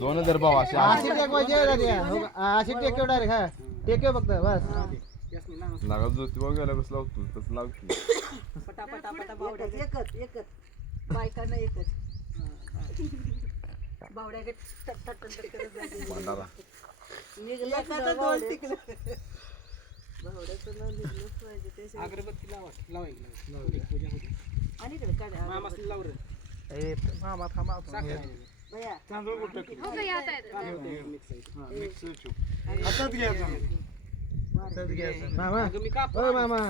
दोन जर भाऊ असे फक्त बस लागत ज्योतिबा गेला कसं लावतो तसं लावतो एकच बायकांना एकच बावड्या अगरबत्ती आणि मामा थांबा मामा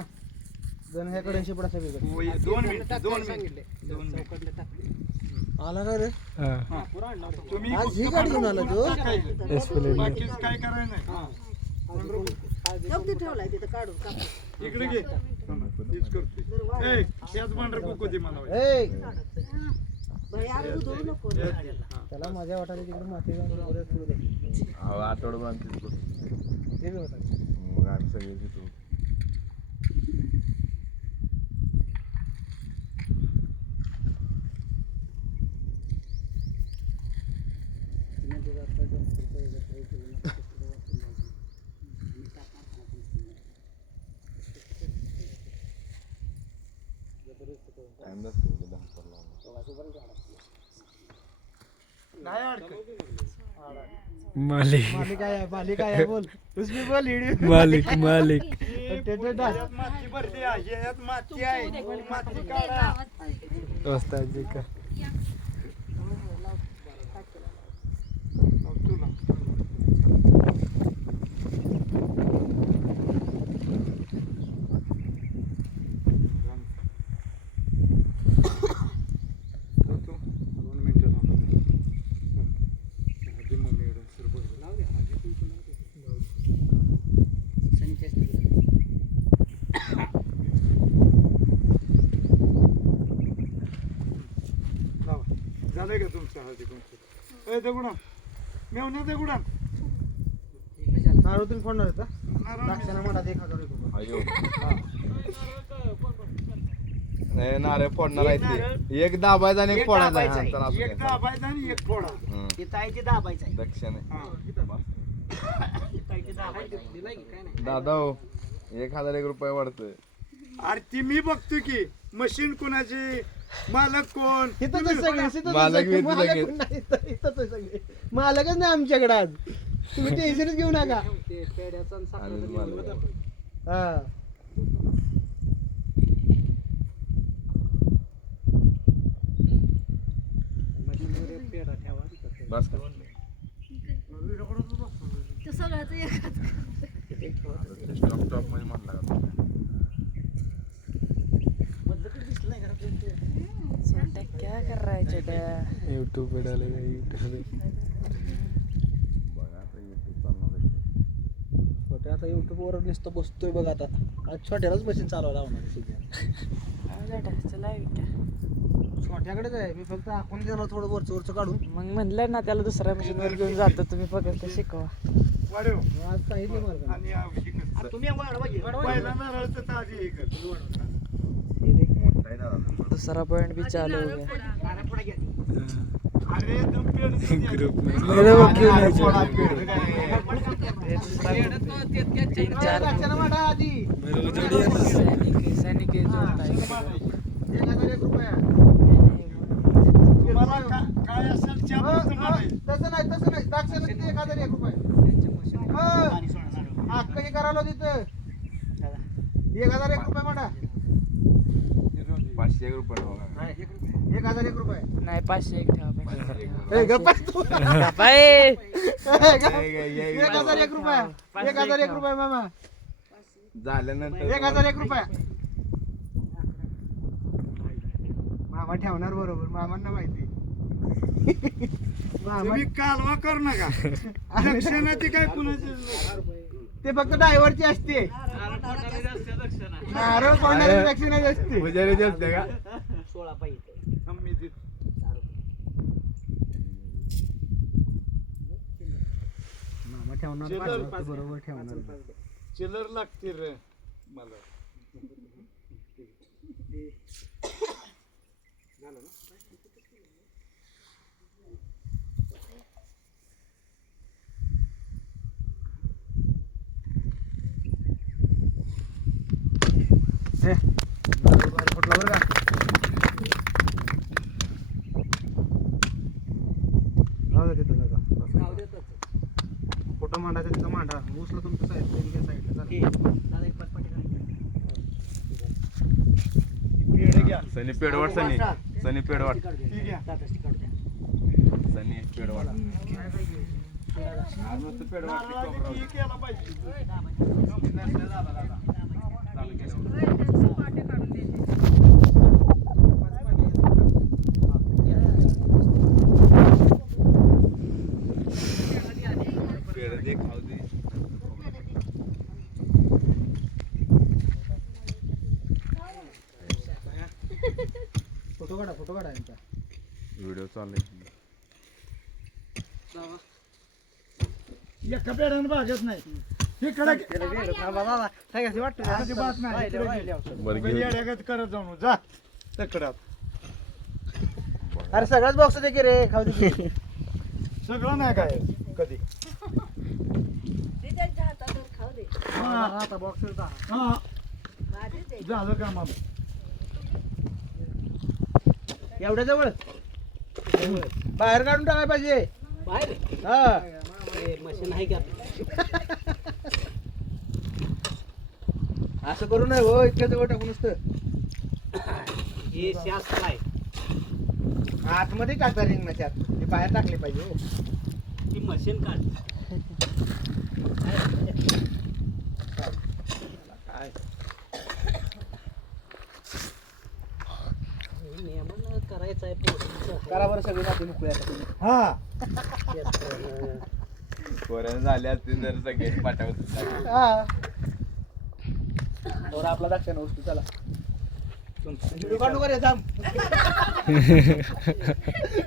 जण ह्याकडे शिपडा सगळीकडे 2 मिनिट आला का रे तुम्ही आज ही गाडी घेऊन आला तो बाकीच काय करायचं नाही ठेवलाय तिथं काढून इकडे घे तीच करते ए त्याच पांढरा कोको दे मला ए त्याला माझ्या वाटायला तिकडे माती जाऊन आठवड बांधते ते होता मग आम्ही सगळे तिथून मालिक मालिक आया बोल उसमें बोल मालिक मालिक माती भरली यात माती आहे माती काढा दोस्ताची का झालंय का तुमचं हळदी कुंकू ए दगुडा मेवण्या दगुडा नारळातून फोडणार होता द्राक्षाला म्हणा 1000 रुपये अयो नाही नारळ फोडणार आहे ते एक दाबायचा आणि एक फोडायचा एक दाबायचा आणि एक फोडा इथं आहे ते दाबायचं आहे दक्षिणे दादा हो 1001 रुपये वाढतोय अरे ती मी बघतो की मशीन कोणाची मालक कोण मालकच नाही आमच्याकडे आज तुम्ही टेन्शनच घेऊ नका हा बस टॉप मध्ये म्हटलं क्या कर रहा है छोटा यूट्यूब पे डालेगा यूट्यूब पे बघा आता युट्यूब चालणार आहे छोट्या आता युट्यूब वर नुसतं बसतोय बघ आता आज छोट्यालाच मशीन चालवायला लावणार चला छोट्याकडेच आहे मी फक्त आपण त्याला थोडं वरचं काढून मग म्हणलं ना त्याला दुसऱ्या मशीन वर घेऊन जातो तुम्ही फक्त शिकवा आज सांगितलं मला तुम्ही पहिला नारळाचं ताजी हे कर दूसरा पॉइंट भी चालू हो गया अरे तुम पेड़ ग्रुप में मेरे को क्यों नहीं छोड़ा पेड़ तीन चार आधी मेरे को जोड़िए ना सैनिक जोड़ता है 1001 रुपया तुम्हाला काय असेल तसं नाही दाक्षाला किती 1001 रुपये कधी करायला तिथं 1001 रुपये म्हणा 501 रुपये बघा 1001 रुपये नाही 501 ठेवा ए गप्पा तू 1001 रुपये 1001 रुपये मामा झाल्यानंतर 1001 रुपये मामा ठेवणार बरोबर मामांना माहिती तुम्ही कालवा करू नका दक्षिणाची काय कुणाची ते फक्त ड्रायव्हरची असते नारळ फोडणारी दक्षिणाची असते पुजारीची असते का 16 पाहिजे मामा ठेवणार बरोबर ठेवणार चिल्लर लागते रे मला झालं ना फुटला बरं का जाऊ दे तिथं जागा फोटो मांडायचा तिथं मांडा उसला तुमचं साईड साईडला पेढे घ्या सनी पेडवाट सनी पेडवाट ती घ्या सनी पेडवाट आज मस्त पेडवाट नारळाची केक यायला पाहिजे पेड दे खाऊ दे फोटो काढा यांचा व्हिडिओ चाललाय एका पेढ्यानं भागत नाही हे कडक अजिबात नाही बरं घे. येड्यागत करत जाऊ जा तकडात अरे सगळ्याच बॉक्स दे की रे खाऊ दे की. सगळं नाही काय कधी आता बॉक्स हा झालं का मग एवढ्या जवळ बाहेर काढून टाकाय पाहिजे हा असं करू नये हो इतक्या जवळ टाकू नुसतं आतमध्ये टाकता रिंगणाच्या आत ते बाहेर टाकले पाहिजे हो काय करा बरं सगळे जाते मोकळे आता तुम्ही. हा पोऱ्यानं झाले असतील जर सगळे पाठावर हा थोडा आपला दाखवा ना वस्तू चला व्हिडिओ काढू का रे थांब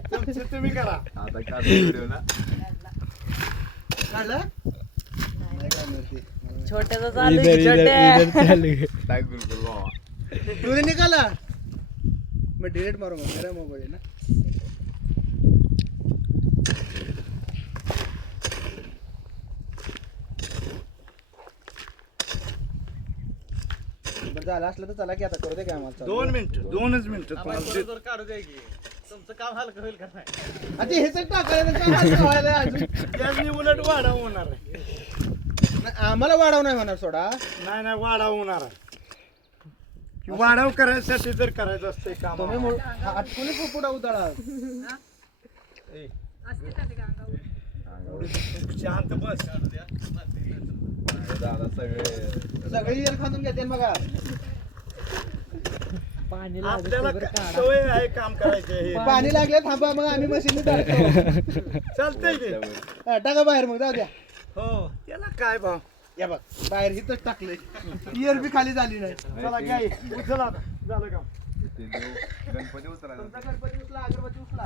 तुमचं तुम्ही करा आता काढतो व्हिडिओ ना काढलं छोट्याचं चालू इधर की इधर छोट्या इधर चालू है. टाक बिलकुल बाबा तूने निकाला मैं डिलीट मारूंगा मेरा मोबाइल है ना बरं झालं असलं तर चला की आता करू दे काय आम्हाला चालू. 2 मिनिटं काढू दे की तुमचं काम हलकं होईल का नाही आता हे तर टाकायला काम हलकं व्हायला अजून. त्यानी उलट वाढाव होणार आहे नाही, आम्हाला वाढव नाही म्हणणार सोडा नाही वाढाव होणार आहे वाढाव करायसाठी जर करायचं असते काम तुम्ही आटकुनी पुढा उतळा शांत बस दादा सगळे सगळी जर खांदून घेते बघा पाणी आपल्याला लागत सवय आहे काम करायचे पाणी लागले थांबा मग आम्ही मशीन चालतंय की टाका बाहेर मग जाऊ द्या हो त्याला काय भाव या बघ बाहेर हिथंच टाकले इयर बी खाली झाली नाही चला काय उचला आता झालं काम गणपती उतरा तुमचा गणपती उचला अगरबत्ती उचला